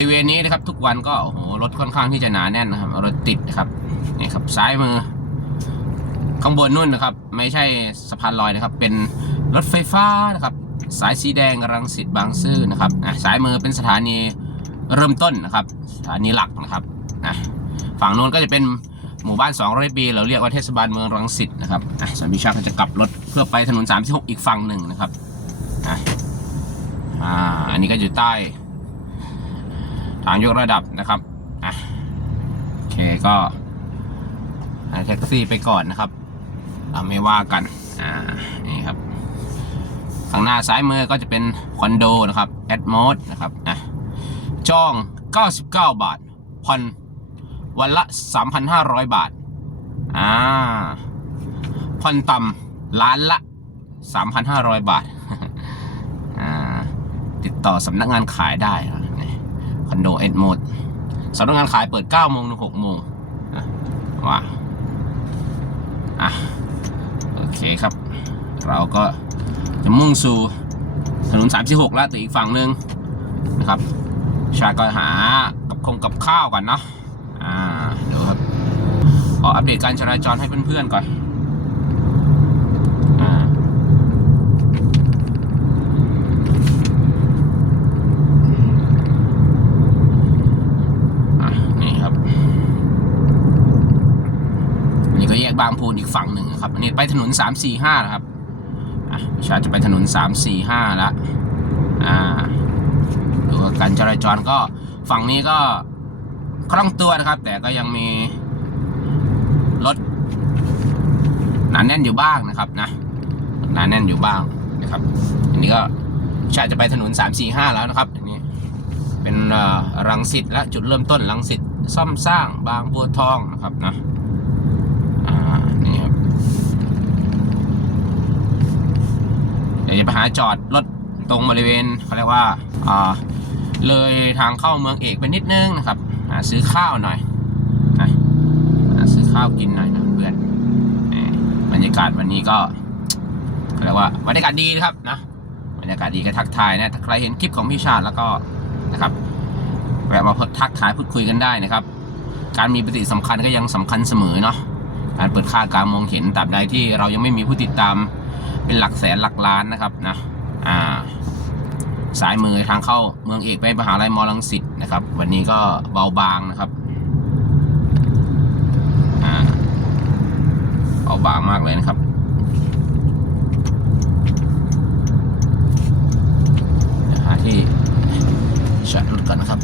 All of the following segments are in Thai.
บริเวณนี้นะครับทุกวันก็โอ้โหรถค่อนข้างที่จะหนาแน่นนะครับรถติดนะครับนี่ครับซ้ายมือ ข้างบนนู่นนะครับ ไม่ใช่สะพานลอยนะครับ เป็นรถไฟฟ้านะครับ สายสีแดงรังสิตบางซื่อนะครับอะซ้ายมือเป็นสถานีเริ่มต้นนะครับ สถานีหลักนะครับอะฝั่งนู้นก็จะเป็นหมู่บ้าน 200 ปี เราเรียกว่าเทศบาลเมืองรังสิตนะครับอะสามพิชาก็จะกลับรถเพื่อไปถนน36อีกฝั่งหนึ่งนะครับอะอ่าอันนี้ก็อยู่ใต้ ทางยกระดับนะครับอะโอเคก็แท็กซี่ไปก่อนนะครับอะไม่ว่ากันอ่านี่ครับข้างหน้าซ้ายมือก็จะเป็นคอนโดนะครับแอดมอสนะครับอะจอง 99 บาทผ่อนวันละ 3,500 บาทอ่าผ่อนต่ำล้านละ 3,500 บาทอ่าติดต่อสำนักงานขายได้นะ คอนโดเอ็ดโมดสำนักงานขายเปิด9โมงถึง6โมงอะว้าอะ โอเคครับ เราก็จะมุ่งสู่ถนน 36 แล้วแต่อีกฝั่งหนึ่งนะครับ ชาก็หากับคงกับข้าวกันเนาะอ่าเดี๋ยวครับ ขออัปเดตการจราจรให้เพื่อนๆก่อนอ่าอะนี่ครับ นี่ก็แยก บางพูนอีกฝั่งหนึ่งนะครับอันนี้ไปถนนสามสี่ห้านะครับอะชาจะไปถนนสามสี่ห้าแล้วอ่าดูว่าการจราจรก็ฝั่งนี้ก็คล่องตัวนะครับ แต่ก็ยังมีรถหนาแน่นอยู่บ้างนะครับนะหนาแน่นอยู่บ้างนะครับ อันนี้ก็ชาจะไปถนนสามสี่ห้าแล้วนะครับอันนี้เป็นรังสิตและจุดเริ่มต้นรังสิตซ่อมสร้างบางบัวทองนะครับนะ อ่า นี่ครับ เดี๋ยวจะ ไปหาจอดรถตรงบริเวณเขาเรียกว่าอ่าเลยทางเข้าเมืองเอกไปนิดนึงนะครับซื้อข้าวหน่อยนะซื้อข้าวกินหน่อยนะเพื่อนบรรยากาศวันนี้ก็เขาเรียกว่าบรรยากาศดีนะครับนะบรรยากาศดีก็ทักทายนะถ้าใครเห็นคลิปของพี่ชาติแล้วก็นะครับแวะมาพดทักทายพูดคุยกันได้นะครับ การมีปฏิสัมพันธ์ก็ยังสำคัญเสมอเนาะการเปิดค่าการมองเห็นตราบใดที่เรายังไม่มีผู้ติดตาม เป็นหลักแสนหลักล้านนะครับนะอ่าสายมือทางเข้าเมืองเอกไปมหาลัยมอลังสิตนะครับ วันนี้ก็เบาบางนะครับเบาบางมากเลยนะครับ หาที่จอดรถก่อนนะครับ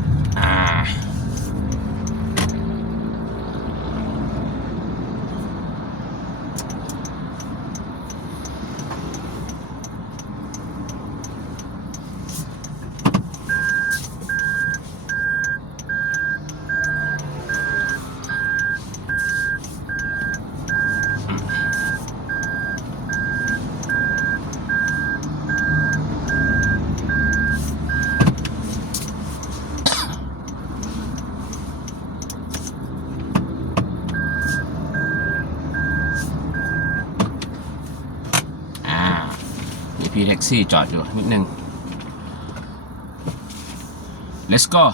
พีแท็กซี่จอดอยู่นิดนึง let's go